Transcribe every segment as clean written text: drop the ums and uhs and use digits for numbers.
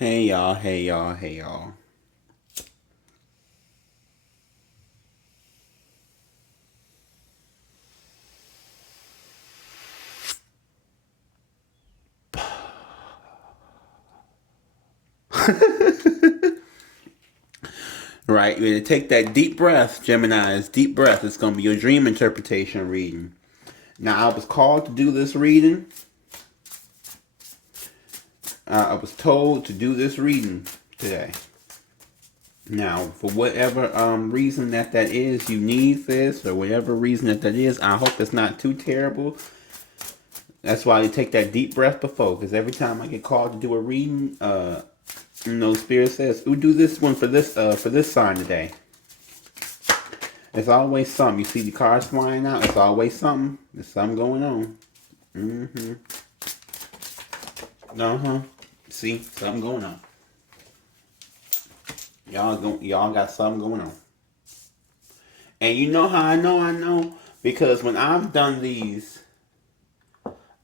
Hey y'all, hey y'all, hey y'all. Right, you're gonna take that deep breath, Gemini's deep breath. It's gonna be your dream interpretation reading. Now, I was called to do this reading. I was told to do this reading today. Now, for whatever reason that is, you need this, or whatever reason that is, I hope it's not too terrible. That's why you take that deep breath before, because every time I get called to do a reading, Spirit says, "Ooh, do this one for this sign today." It's always something. You see the cards flying out. It's always something. There's something going on. See, something going on. Y'all got something going on. And you know how I know? Because when I've done these,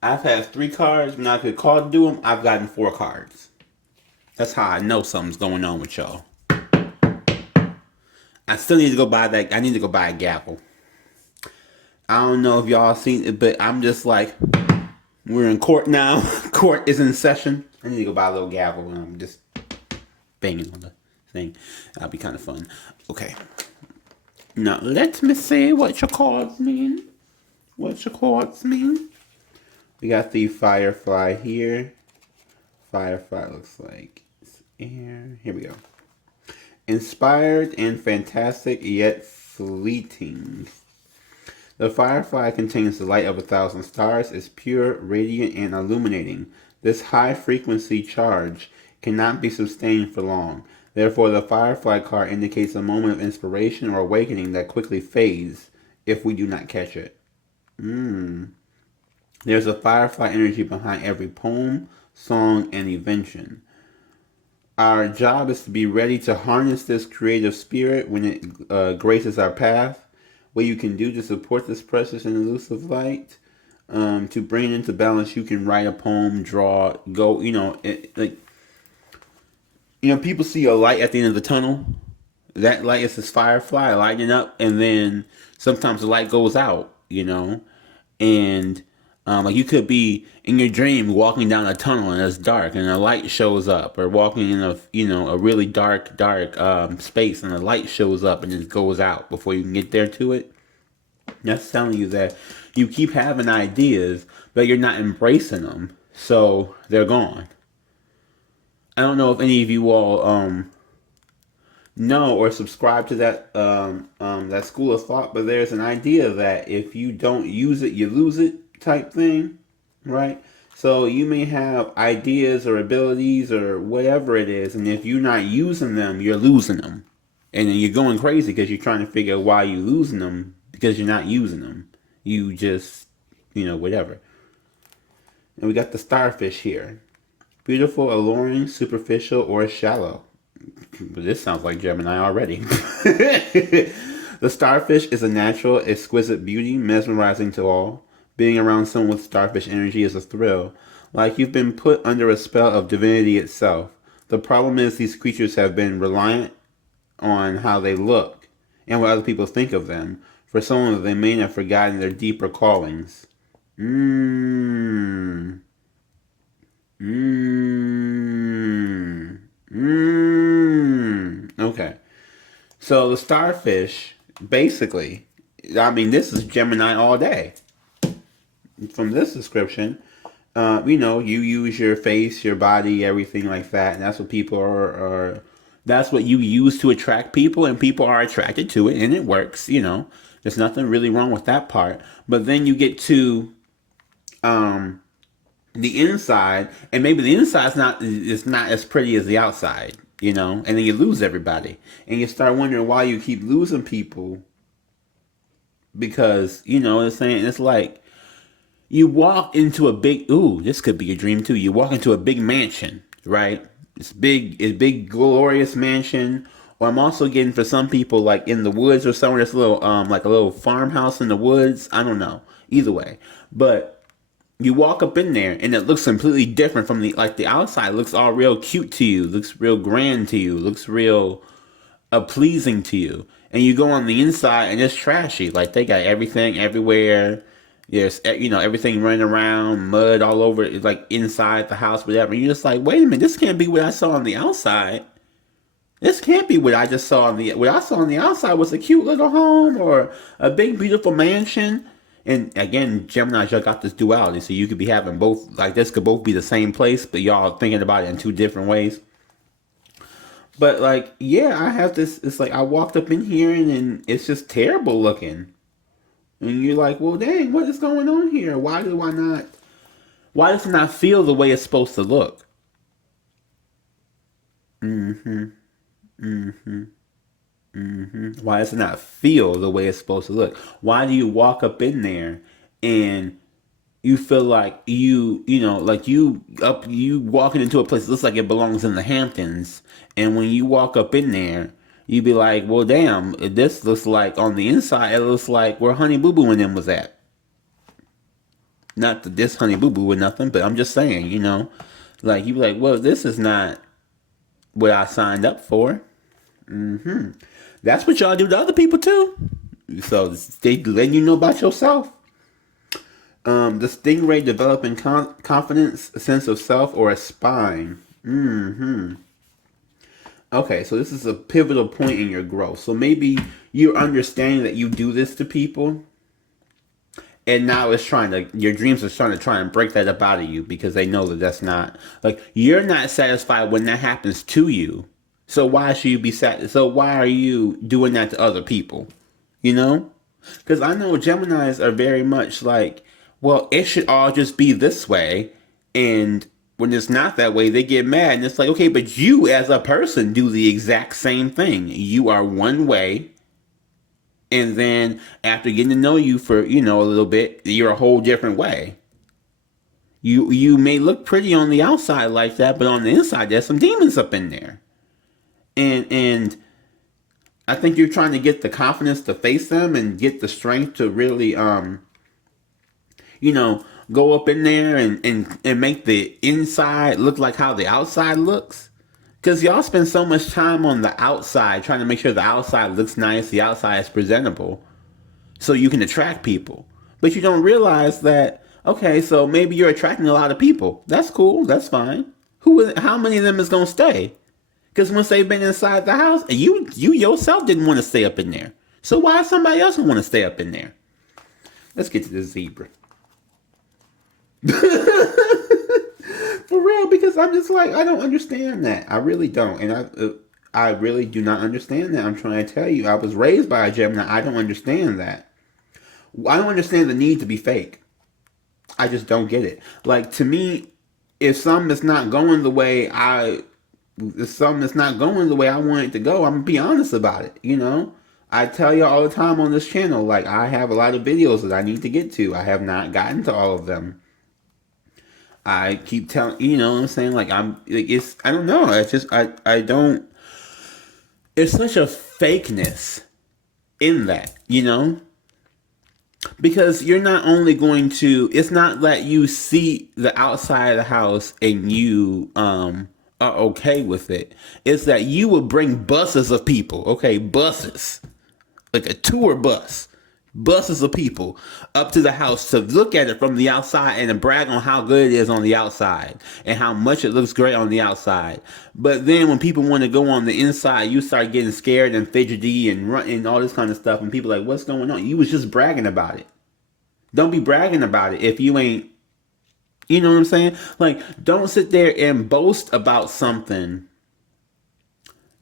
I've had 3 cards. When I could call to do them, I've gotten 4 cards. That's how I know something's going on with y'all. I still need to go buy that. I need to go buy a gavel. I don't know if y'all seen it, but I'm just like, we're in court now. Court is in session. I need to go buy a little gavel and I'm just banging on the thing. That'll be kind of fun. Okay. Now, let me see what your cards mean. What your cards mean. We got the Firefly here. Firefly looks like it's air. Here we go. Inspired and fantastic, yet fleeting. The Firefly contains the light of 1,000 stars, is pure, radiant, and illuminating. This high-frequency charge cannot be sustained for long. Therefore, the Firefly card indicates a moment of inspiration or awakening that quickly fades if we do not catch it. There's a Firefly energy behind every poem, song, and invention. Our job is to be ready to harness this creative spirit when it graces our path. What you can do to support this precious and elusive light, to bring it into balance, you can write a poem, draw, go. People see a light at the end of the tunnel. That light is this firefly lighting up, and then sometimes the light goes out. And like you could be in your dream walking down a tunnel and it's dark and a light shows up, or walking in a really dark space and a light shows up and it goes out before you can get there to it. That's telling you that you keep having ideas, but you're not embracing them, so they're gone. I don't know if any of you all know or subscribe to that school of thought, but there's an idea that if you don't use it, you lose it type thing, right? So you may have ideas or abilities or whatever it is, and if you're not using them, you're losing them. And then you're going crazy because you're trying to figure out why you're losing them, because you're not using them. You just, whatever. And we got the starfish here. Beautiful, alluring, superficial, or shallow. This sounds like Gemini already. The starfish is a natural, exquisite beauty, mesmerizing to all. Being around someone with starfish energy is a thrill, like you've been put under a spell of divinity itself. The problem is these creatures have been reliant on how they look and what other people think of them. For some of them, they may have forgotten their deeper callings. Okay. So the starfish, basically, this is Gemini all day. From this description, you use your face, your body, everything like that, and that's what people are. That's what you use to attract people, and people are attracted to it, and it works. There's nothing really wrong with that part. But then you get to the inside, and maybe the inside's not as pretty as the outside, and then you lose everybody, and you start wondering why you keep losing people, because it's like you walk into a big, this could be a dream too. You walk into a big mansion, right? It's big, glorious mansion. Or I'm also getting for some people like in the woods or somewhere. That's a little, like a little farmhouse in the woods. I don't know. Either way, but You walk up in there and it looks completely different from the outside looks all real cute to you, looks real grand to you, looks real pleasing to you. And you go on the inside and it's trashy. Like they got everything everywhere. There's everything running around, mud all over. It's like inside the house, whatever. And you're just like, wait a minute, this can't be what I saw on the outside. This can't be what I just saw on the. What I saw on the outside was a cute little home or a big beautiful mansion. And again, Gemini, y'all got this duality, so you could be having both. Like this could both be the same place, but y'all thinking about it in two different ways. But like, yeah, I have this. It's like I walked up in here and it's just terrible looking. And you're like, well, dang, what is going on here? Why do I not? Why does it not feel the way it's supposed to look? Mm-hmm. Mm-hmm. Mm-hmm. Why does it not feel the way it's supposed to look? Why do you walk up in there and you feel like like you walking into a place that looks like it belongs in the Hamptons, and when you walk up in there, you be like, well, damn, this looks like on the inside, it looks like where Honey Boo Boo and them was at. Not that this Honey Boo Boo or nothing, but I'm just saying, like you be like, well, this is not what I signed up for. Mm-hmm. That's what y'all do to other people too. So they letting you know about yourself. The stingray developing confidence, a sense of self, or a spine. Mm-hmm. Okay, so this is a pivotal point in your growth. So maybe you're understanding that you do this to people, and now your dreams are trying to try and break that up out of you because they know that that's not, like, you're not satisfied when that happens to you. So why should you be sad? So why are you doing that to other people? Because I know Geminis are very much like, well, it should all just be this way. And when it's not that way, they get mad. And it's like, okay, but you as a person do the exact same thing. You are one way. And then after getting to know you for, a little bit, you're a whole different way. You may look pretty on the outside like that, but on the inside, there's some demons up in there. And I think you're trying to get the confidence to face them and get the strength to really, go up in there and make the inside look like how the outside looks. Because y'all spend so much time on the outside trying to make sure the outside looks nice, the outside is presentable, so you can attract people. But you don't realize that, okay, so maybe you're attracting a lot of people. That's cool. That's fine. How many of them is going to stay? Because once they've been inside the house, you yourself didn't want to stay up in there. So why is somebody else want to stay up in there? Let's get to the zebra. For real, because I'm just like, I don't understand that. I really don't. And I really do not understand that. I'm trying to tell you. I was raised by a Gemini. I don't understand that. I don't understand the need to be fake. I just don't get it. Like, to me, if something is not going the way I want it to go, I'm gonna be honest about it. I tell you all the time on this channel, like, I have a lot of videos that I need to get to. I have not gotten to all of them. I keep telling, what I'm saying? Like, I don't know. It's just, I don't, it's such a fakeness in that, because you're not only going to, it's not that you see the outside of the house and you, are okay with it. It's that you would bring buses of people, okay, buses, like a tour buses of people up to the house to look at it from the outside and to brag on how good it is on the outside and how much it looks great on the outside. But then when people want to go on the inside, you start getting scared and fidgety and running all this kind of stuff, and people are like, what's going on? You was just bragging about it. Don't be bragging about it if you ain't. You know what I'm saying? Like, don't sit there and boast about something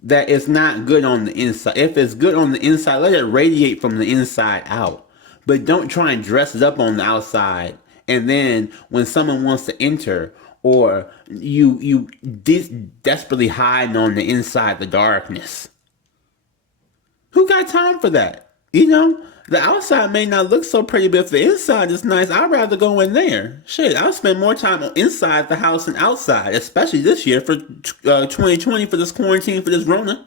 that is not good on the inside. If it's good on the inside, let it radiate from the inside out. But don't try and dress it up on the outside. And then when someone wants to enter, or you desperately hiding on the inside, the darkness. Who got time for that? The outside may not look so pretty, but if the inside is nice, I'd rather go in there. Shit, I'll spend more time inside the house than outside, especially this year for 2020, for this quarantine, for this Rona.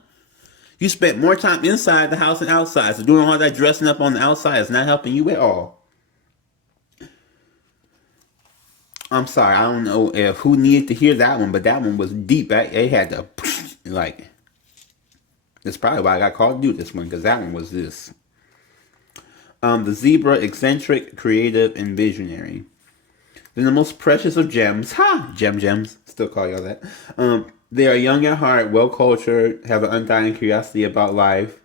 You spent more time inside the house than outside, so doing all that dressing up on the outside is not helping you at all. I'm sorry, I don't know if who needed to hear that one, but that one was deep. It had to, like, that's probably why I got called to do this one, because that one was this. The zebra, eccentric, creative, and visionary. They're the most precious of gems. Ha! Gems. Still call y'all that. They are young at heart, well cultured, have an undying curiosity about life.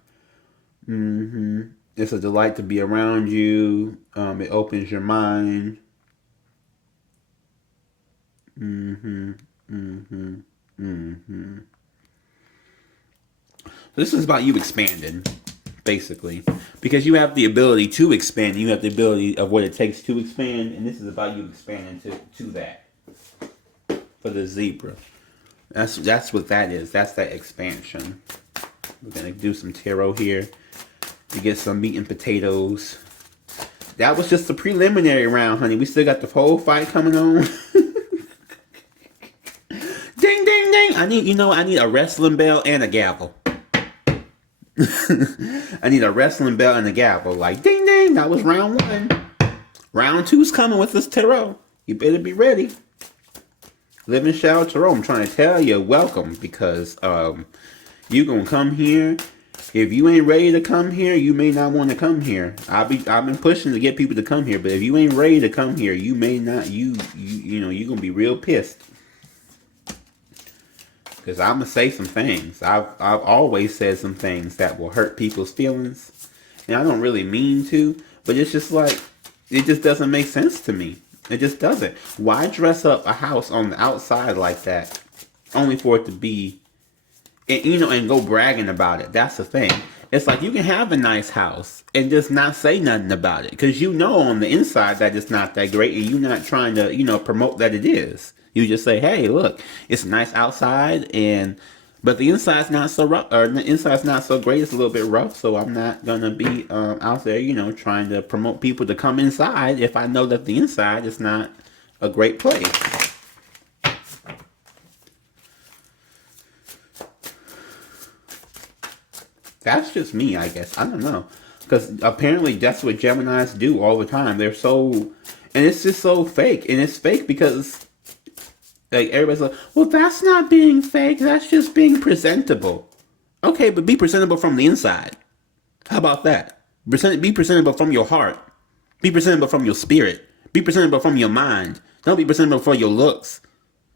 It's a delight to be around you. It opens your mind. This is about you expanding, basically. Because you have the ability to expand. You have the ability of what it takes to expand. And this is about you expanding to that. For the zebra. That's what that is. That's that expansion. We're going to do some tarot here. To get some meat and potatoes. That was just the preliminary round, honey. We still got the whole fight coming on. Ding, ding, ding. I need a wrestling bell and a gavel. I need a wrestling bell and a gavel. Like, ding, ding. That was round 1. Round 2's coming with this tarot. You better be ready. Living Shadow Tarot. I'm trying to tell you, welcome. Because you going to come here. If you ain't ready to come here, you may not want to come here. I've been pushing to get people to come here, but if you ain't ready to come here, you may not. You know you're gonna be real pissed. Because I'm gonna say some things. I've always said some things that will hurt people's feelings, and I don't really mean to, but it's just like it just doesn't make sense to me. It just doesn't. Why dress up a house on the outside like that, only for it to be? And go bragging about it. That's the thing. It's like you can have a nice house and just not say nothing about it. Because you know on the inside that it's not that great. And you're not trying to, promote that it is. You just say, hey, look, it's nice outside. But the inside's not so rough. Or the inside's not so great. It's a little bit rough. So I'm not going to be out there, trying to promote people to come inside. If I know that the inside is not a great place. That's just me, I guess. I don't know. Because apparently that's what Geminis do all the time. They're so... And it's just so fake. And it's fake because... Like, everybody's like, well, that's not being fake. That's just being presentable. Okay, but be presentable from the inside. How about that? Be presentable from your heart. Be presentable from your spirit. Be presentable from your mind. Don't be presentable for your looks.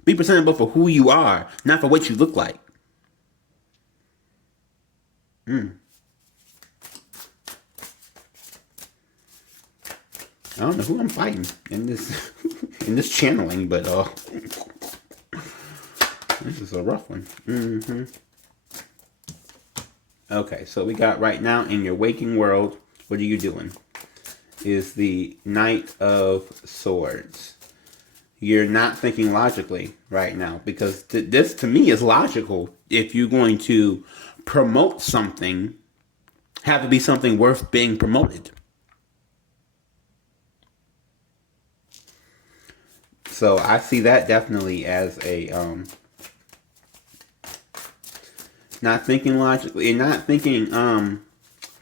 Be presentable for who you are, not for what you look like. I don't know who I'm fighting in this in this channeling, but this is a rough one. Okay, so we got right now in your waking world, what are you doing? Is the Knight of Swords. You're not thinking logically right now because this to me is logical. If you're going to promote something, have to be something worth being promoted. So I see that definitely as a not thinking logically and not thinking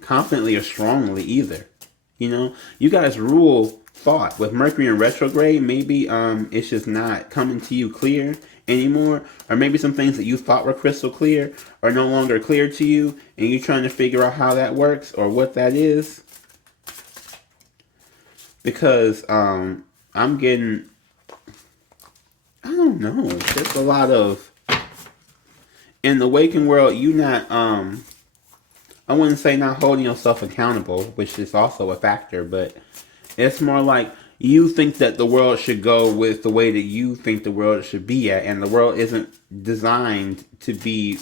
confidently or strongly either. You guys rule thought with Mercury in retrograde. Maybe it's just not coming to you clear anymore, or maybe some things that you thought were crystal clear are no longer clear to you, and you're trying to figure out how that works or what that is. Because I'm getting, I don't know, just a lot of in the waking world. You not I wouldn't say not holding yourself accountable, which is also a factor, but it's more like you think that the world should go with the way that you think the world should be at, and the world isn't designed to be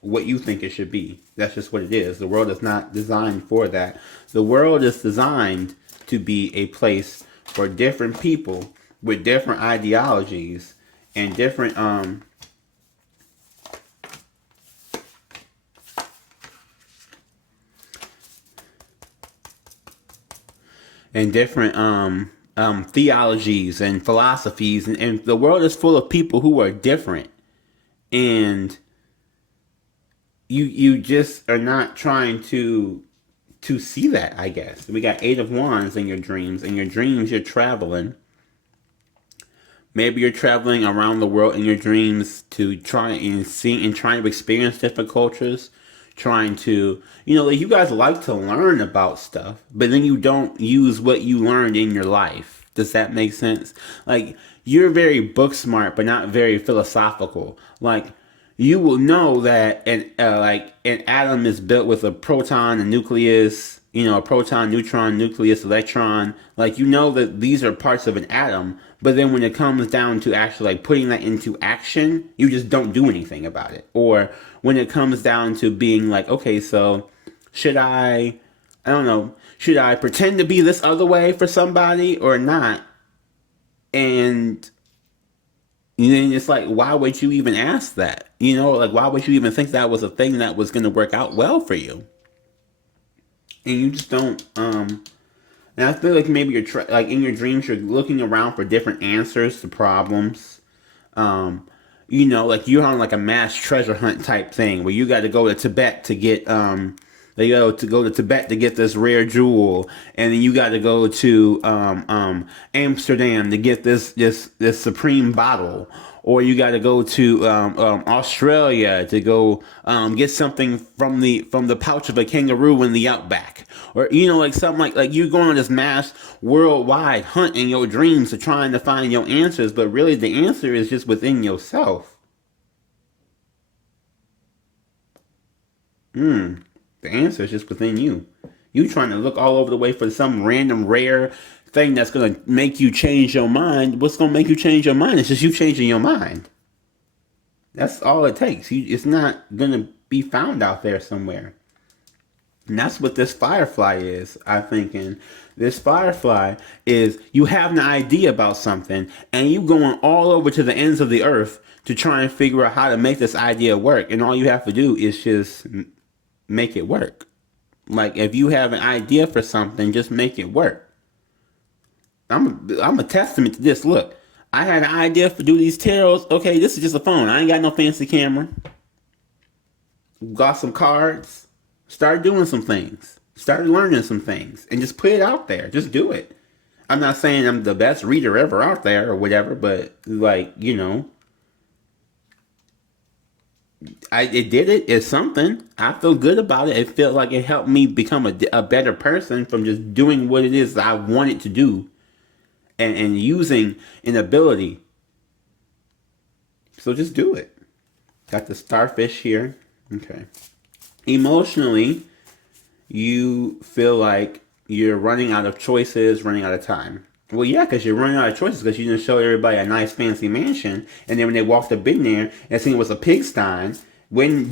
what you think it should be. That's just what it is. The world is not designed for that. The world is designed to be a place for different people with different ideologies and different theologies and philosophies, and the world is full of people who are different, and you just are not trying to see that. I guess we got 8 of Wands in your dreams. In your dreams, you're traveling, Maybe you're traveling around the world in your dreams to try and see and trying to experience different cultures, trying to, like you guys like to learn about stuff, but then you don't use what you learned in your life. Does that make sense? Like, you're very book smart, but not very philosophical. Like, you will know that an atom is built with a proton, a nucleus, a proton, neutron, nucleus, electron. Like, that these are parts of an atom, but then when it comes down to actually like putting that into action, you just don't do anything about it. Or when it comes down to being like, okay, so should I don't know, should I pretend to be this other way for somebody or not? And then it's like, why would you even ask that? Like, why would you even think that was a thing that was going to work out well for you? And you just don't, and I feel like maybe you're, like, in your dreams, you're looking around for different answers to problems. Like, you're on, like, a mass treasure hunt type thing, where you got to go to Tibet to get, they go to Tibet to get this rare jewel, and then you got to go to Amsterdam to get this supreme bottle, or you got to go to Australia to go get something from the pouch of a kangaroo in the outback, or like something like you're going on this mass worldwide hunt in your dreams to trying to find your answers, but really the answer is just within yourself. The answer is just within you. You trying to look all over the way for some random rare thing that's going to make you change your mind. What's going to make you change your mind? It's just you changing your mind. That's all it takes. It's not going to be found out there somewhere. And that's what this firefly is, I'm thinking. This firefly is, you have an idea about something, and you going all over to the ends of the earth to try and figure out how to make this idea work. And all you have to do is just make it work. Like, if you have an idea for something, just make it work. I'm a testament to this. Look, I had an idea for do these tarots. Okay, this is just a phone. I ain't got no fancy camera. Got some cards. Start doing some things. Start learning some things. And just put it out there. Just do it. I'm not saying I'm the best reader ever out there or whatever, but like, it did it. It's something. I feel good about it. It felt like it helped me become a better person from just doing what it is I wanted to do and using an ability. So just do it. Got the starfish here. Okay. Emotionally, you feel like you're running out of choices, running out of time. Well, yeah, because you're running out of choices because you didn't show everybody a nice fancy mansion, and then when they walked up in there and seen it was a pigsty, when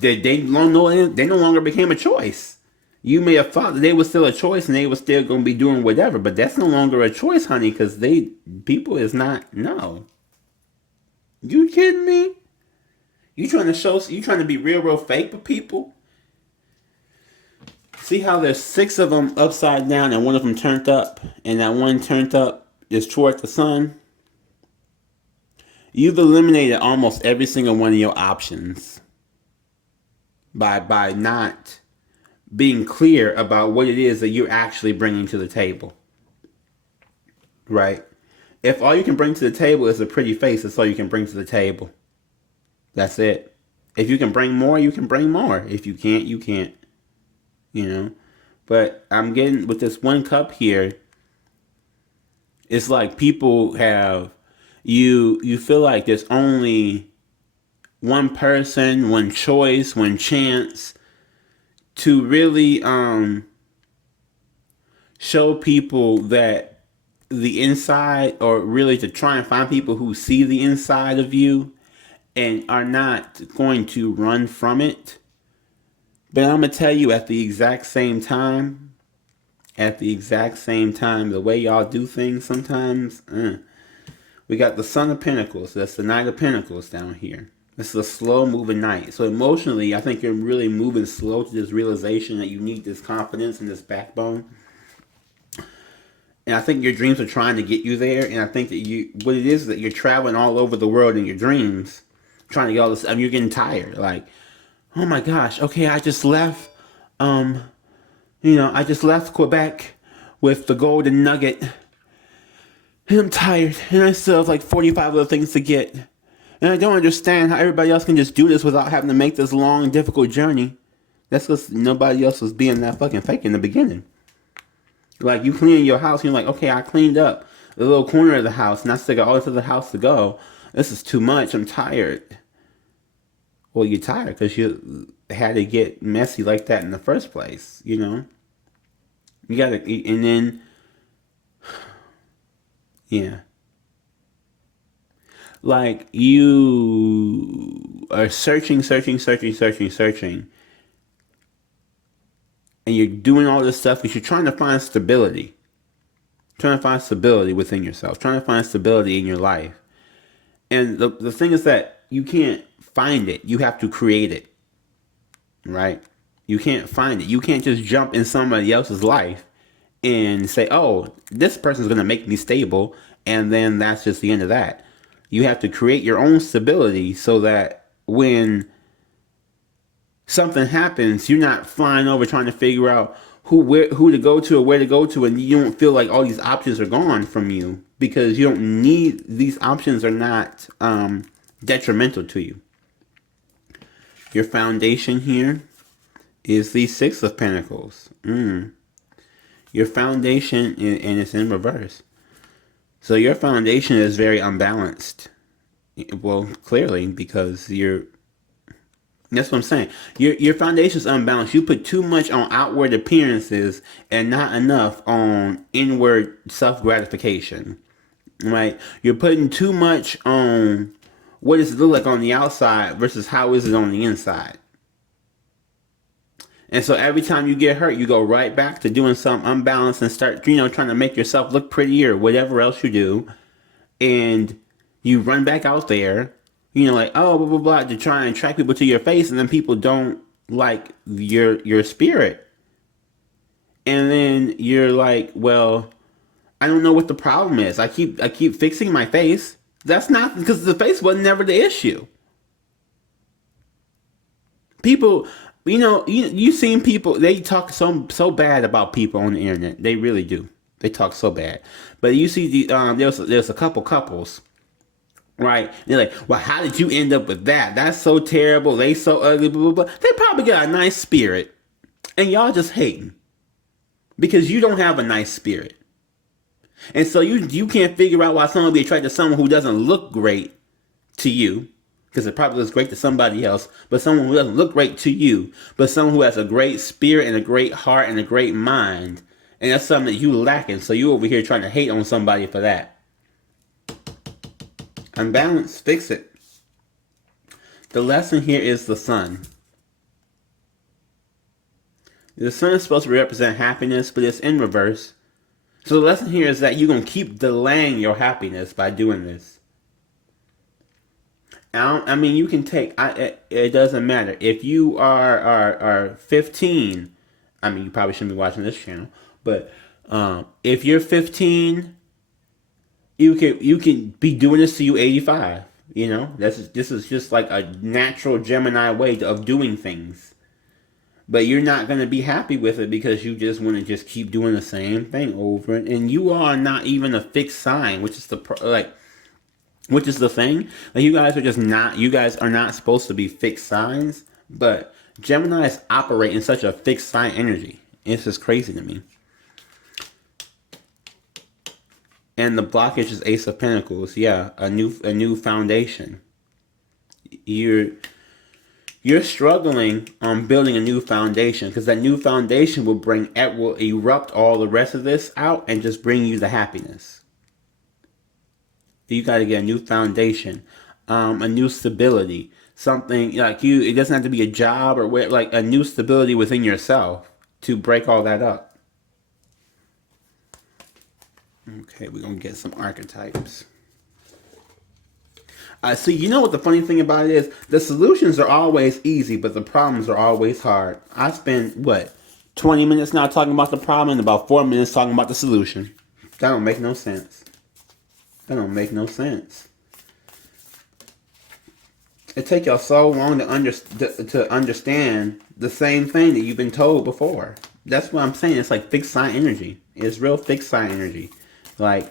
they no longer became a choice. You may have thought that they were still a choice and they were still going to be doing whatever, but that's no longer a choice, honey, because people is not, no. You kidding me? You trying to be real fake with people? See how there's 6 of them upside down and one of them turned up, and that one turned up is toward the sun? You've eliminated almost every single one of your options by not being clear about what it is that you're actually bringing to the table. Right? If all you can bring to the table is a pretty face, that's all you can bring to the table. That's it. If you can bring more, you can bring more. If you can't, you can't. But I'm getting, with this one cup here, it's like people have, you feel like there's only one person, one choice, one chance to really show people that the inside, or really to try and find people who see the inside of you and are not going to run from it. But I'm going to tell you, at the exact same time, the way y'all do things sometimes, we got the Son of Pentacles. That's the Knight of Pentacles down here. This is a slow moving knight. So emotionally, I think you're really moving slow to this realization that you need this confidence and this backbone. And I think your dreams are trying to get you there. And I think that what it is that you're traveling all over the world in your dreams, trying to get all this, you're getting tired. Like, oh my gosh, okay, I just left, I just left Quebec with the golden nugget. And I'm tired. And I still have like 45 other things to get. And I don't understand how everybody else can just do this without having to make this long, difficult journey. That's because nobody else was being that fucking fake in the beginning. Like, you clean your house, and you're like, okay, I cleaned up the little corner of the house, and I still got all this other house to go. This is too much. I'm tired. Well, you're tired because you had to get messy like that in the first place, you know? You gotta, and then, yeah. Like, you are searching, and you're doing all this stuff because you're trying to find stability. Trying to find stability within yourself. Trying to find stability in your life. And the thing is that you can't find it. You have to create it. Right? You can't find it. You can't just jump in somebody else's life and say, oh, this person's going to make me stable. And then that's just the end of that. You have to create your own stability so that when something happens, you're not flying over trying to figure out who to go to or where to go to, and you don't feel like all these options are gone from you because you don't need, these options are not detrimental to you. Your foundation here is the Six of Pentacles. Your foundation, and it's in reverse. So your foundation is very unbalanced. Well, clearly, because that's what I'm saying. Your foundation is unbalanced. You put too much on outward appearances and not enough on inward self-gratification. Right? You're putting too much on what does it look like on the outside versus how is it on the inside. And so every time you get hurt, you go right back to doing something unbalanced and start, trying to make yourself look prettier or whatever else you do. And you run back out there. Like, oh, blah, blah, blah, to try and attract people to your face, and then people don't like your spirit. And then you're like, well, I don't know what the problem is. I keep fixing my face. That's not, because the face was never the issue. People, you've seen people, they talk so bad about people on the internet. They really do. They talk so bad. But you see, there's a couple couples. Right? And they're like, well, how did you end up with that? That's so terrible. They so ugly, blah, blah, blah. They probably got a nice spirit. And y'all just hating. Because you don't have a nice spirit. And so you can't figure out why someone would be attracted to someone who doesn't look great to you. Because it probably looks great to somebody else. But someone who doesn't look great to you. But someone who has a great spirit and a great heart and a great mind. And that's something that you lacking. So you over here trying to hate on somebody for that. Unbalance, fix it. The lesson here is the sun. The sun is supposed to represent happiness, but it's in reverse. So the lesson here is that you're going to keep delaying your happiness by doing this. I mean, you can take, it doesn't matter. If you are 15, I mean, you probably shouldn't be watching this channel, but if you're 15, you can be doing this to you 85. This is just like a natural Gemini way of doing things. But you're not going to be happy with it because you just want to just keep doing the same thing over and you are not even a fixed sign, which is the thing. Like, you guys are not supposed to be fixed signs, but Geminis operate in such a fixed sign energy. It's just crazy to me. And the blockage is Ace of Pentacles. Yeah, a new foundation. You're struggling on building a new foundation because that new foundation will erupt all the rest of this out and just bring you the happiness. You got to get a new foundation, a new stability, something like it doesn't have to be a job or like a new stability within yourself to break all that up. Okay, we're going to get some archetypes. See, you know what the funny thing about it is? The solutions are always easy, but the problems are always hard. I spend, 20 minutes now talking about the problem and about 4 minutes talking about the solution. That don't make no sense. That don't make no sense. It takes y'all so long to understand the same thing that you've been told before. That's what I'm saying. It's like fixed sign energy. It's real fixed sign energy. Like,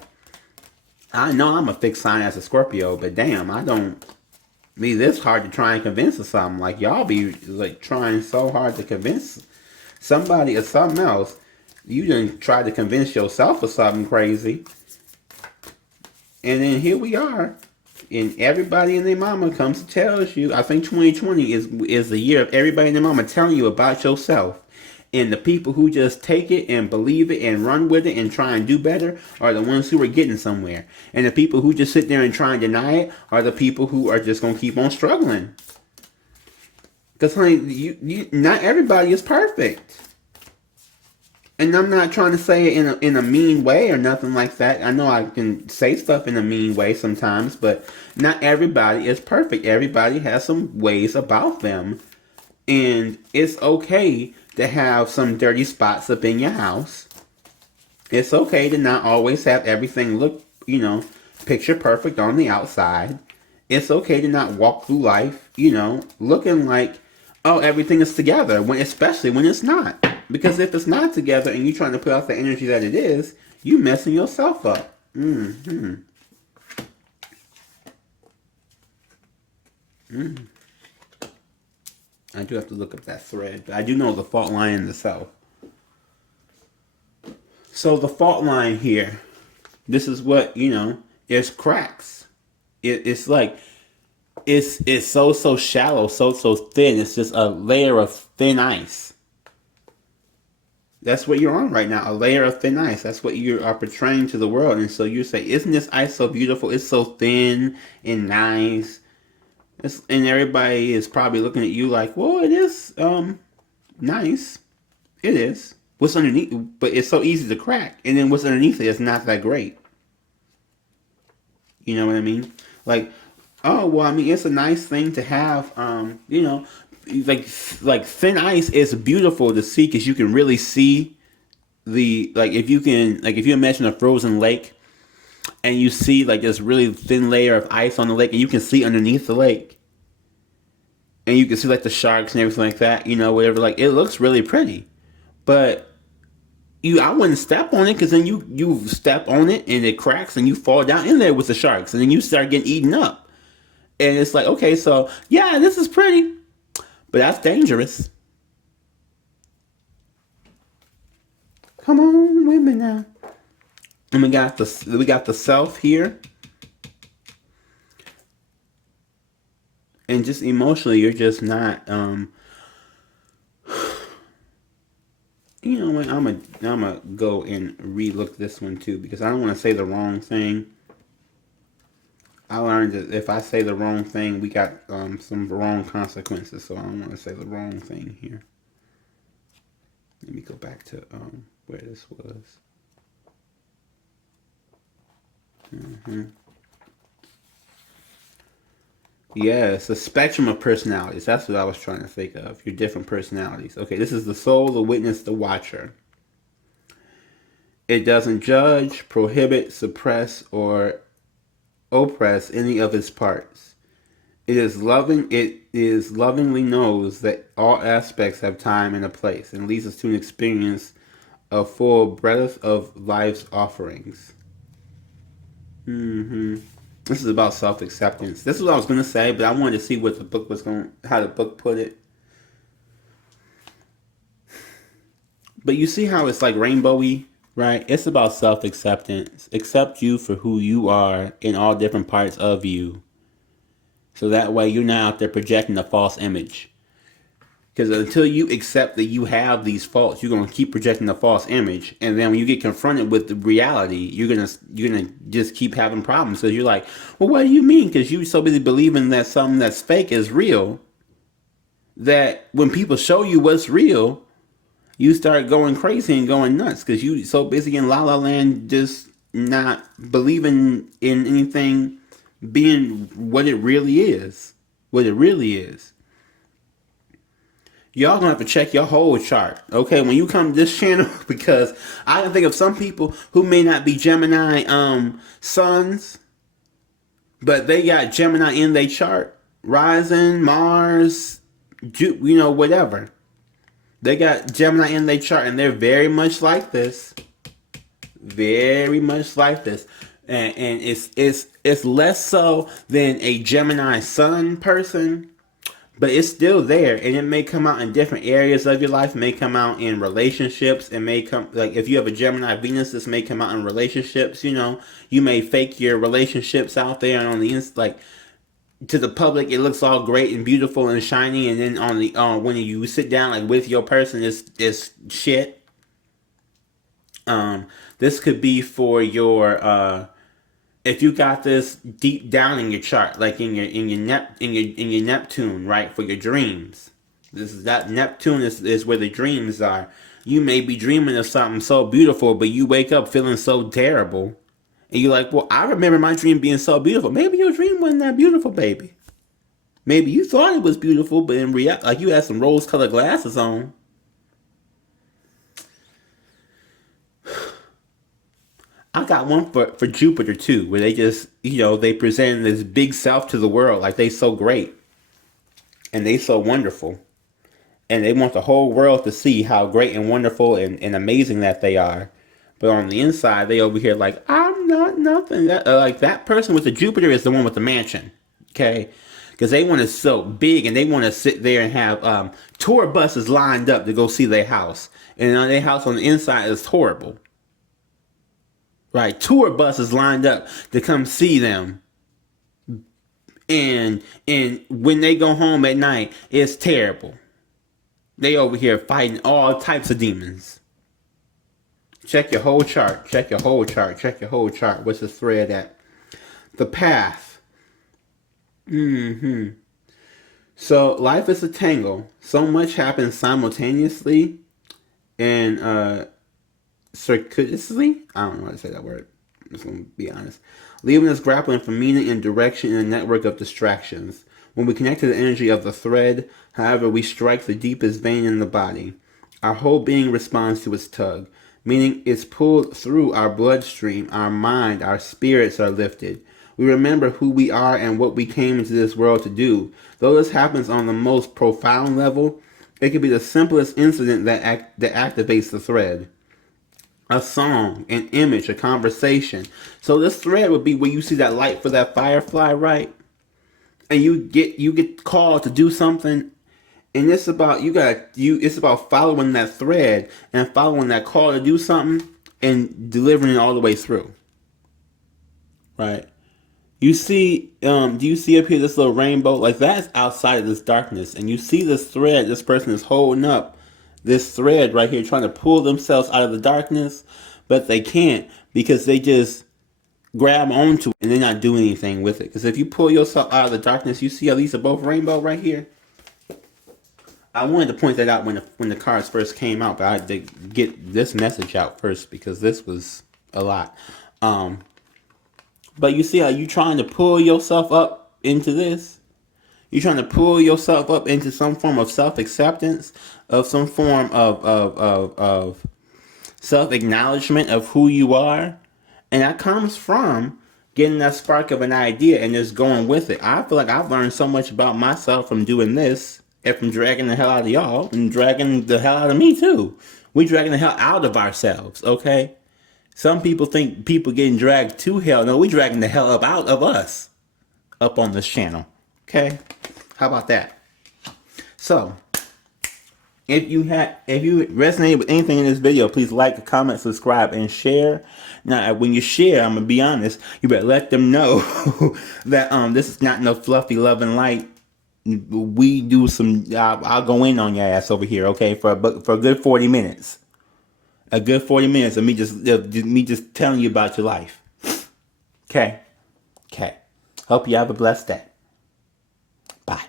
I know I'm a fixed sign as a Scorpio, but damn, I don't be this hard to try and convince of something. Like y'all be like trying so hard to convince somebody of something else. You didn't try to convince yourself of something crazy. And then here we are. And everybody and their mama comes to tell you. I think 2020 is the year of everybody and their mama telling you about yourself. And the people who just take it and believe it and run with it and try and do better are the ones who are getting somewhere. And the people who just sit there and try and deny it are the people who are just going to keep on struggling. Because, honey, not everybody is perfect. And I'm not trying to say it in a mean way or nothing like that. I know I can say stuff in a mean way sometimes, but not everybody is perfect. Everybody has some ways about them. And it's okay to have some dirty spots up in your house. It's okay to not always have everything look, picture perfect on the outside. It's okay to not walk through life, looking like, oh, everything is together, especially when it's not. Because if it's not together and you're trying to put out the energy that it is, you messing yourself up. I do have to look up that thread, but I do know the fault line in the south. So the fault line here, this is what, there's cracks. It's like, it's so shallow, so thin. It's just a layer of thin ice. That's what you're on right now, a layer of thin ice. That's what you are portraying to the world. And so you say, isn't this ice so beautiful? It's so thin and nice. And everybody is probably looking at you like, well, it is nice. It is. What's underneath? But it's so easy to crack. And then what's underneath it is not that great. You know what I mean? Like, oh, well, I mean, it's a nice thing to have, like thin ice is beautiful to see because you can really see if you imagine a frozen lake and you see like this really thin layer of ice on the lake and you can see underneath the lake and you can see like the sharks and everything like that, whatever, like it looks really pretty. But I wouldn't step on it because then you step on it and it cracks and you fall down in there with the sharks and then you start getting eaten up. And it's like, okay, so yeah, this is pretty, but that's dangerous. Come on, women now. And we got the self here. And just emotionally, you're just not you know what, I'm gonna go and relook this one too because I don't want to say the wrong thing. I learned that if I say the wrong thing, we got some wrong consequences. So I don't want to say the wrong thing here. Let me go back to where this was. Yeah, it's a spectrum of personalities. That's what I was trying to think of. Your different personalities. Okay, this is the soul, the witness, the watcher. It doesn't judge, prohibit, suppress, or oppress any of its parts. It is lovingly knows that all aspects have time and a place, and leads us to an experience of full breadth of life's offerings. This is about self-acceptance. This is what I was going to say, but I wanted to see what the book how the book put it. But you see how it's like rainbowy, right? It's about self-acceptance. Accept you for who you are in all different parts of you. So that way you're not out there projecting a false image. Because until you accept that you have these faults, you're going to keep projecting a false image. And then when you get confronted with the reality, you're gonna just keep having problems. So you're like, well, what do you mean? Because you're so busy believing that something that's fake is real, that when people show you what's real, you start going crazy and going nuts. Because you're so busy in la la land just not believing in anything being what it really is. What it really is. Y'all gonna have to check your whole chart, okay, when you come to this channel, because I can think of some people who may not be Gemini suns, but they got Gemini in their chart, rising, Mars, whatever. They got Gemini in their chart, and they're very much like this. Very much like this. and it's less so than a Gemini Sun person, but it's still there, and it may come out in different areas of your life. It may come out in relationships. It may come, like, if you have a Gemini Venus, this may come out in relationships. You know, you may fake your relationships out there, and on the like, to the public, it looks all great and beautiful and shiny, and then on the when you sit down like with your person, it's shit. This could be for your if you got this deep down in your chart, like in your Neptune, right, for your dreams. This is that Neptune is where the dreams are. You may be dreaming of something so beautiful, but you wake up feeling so terrible. And you're like, well, I remember my dream being so beautiful. Maybe your dream wasn't that beautiful, baby. Maybe you thought it was beautiful, but in reality, like, you had some rose-colored glasses on. I got one for Jupiter too, where they just, they present this big self to the world, like they so great and they so wonderful, and they want the whole world to see how great and wonderful and amazing that they are. But on the inside, they over here like, I'm not nothing. Like that person with the Jupiter is the one with the mansion, okay? Because they want to so big, and they want to sit there and have tour buses lined up to go see their house, and on their house on the inside is horrible. Right, tour buses lined up to come see them, and when they go home at night, it's terrible. They over here fighting all types of demons. Check your whole chart. Check your whole chart. Check your whole chart. What's the thread at? The path. So life is a tangle. So much happens simultaneously, and circuitously? I don't know how to say that word. I'm just going to be honest. Leaving us grappling for meaning and direction in a network of distractions. When we connect to the energy of the thread, however, we strike the deepest vein in the body. Our whole being responds to its tug, meaning it's pulled through our bloodstream, our mind, our spirits are lifted. We remember who we are and what we came into this world to do. Though this happens on the most profound level, it could be the simplest incident that activates the thread. A song, an image, a conversation. So this thread would be where you see that light for that firefly, right? And you get called to do something, and it's about it's about following that thread and following that call to do something and delivering it all the way through. Right? You see, do you see up here this little rainbow? Like, that's outside of this darkness, and you see this thread. This person is holding up this thread right here, trying to pull themselves out of the darkness, but they can't, because they just grab onto it and they're not doing anything with it. Because if you pull yourself out of the darkness, you see how these are both rainbow right here. I wanted to point that out when the cards first came out, but I had to get this message out first because this was a lot. But you see how you trying to pull yourself up into this? You're trying to pull yourself up into some form of self-acceptance, of some form of self-acknowledgement of who you are. And that comes from getting that spark of an idea and just going with it. I feel like I've learned so much about myself from doing this, and from dragging the hell out of y'all, and dragging the hell out of me too. We dragging the hell out of ourselves, okay? Some people think people getting dragged to hell. No, we dragging the hell up out of us up on this channel. Okay, how about that? So, if you resonated with anything in this video, please like, comment, subscribe, and share. Now, when you share, I'm gonna be honest, you better let them know that this is not no fluffy love and light. We do some. I'll go in on your ass over here, okay, for a good 40 minutes. A good 40 minutes of me just telling you about your life. Okay. Hope you have a blessed day. Bye.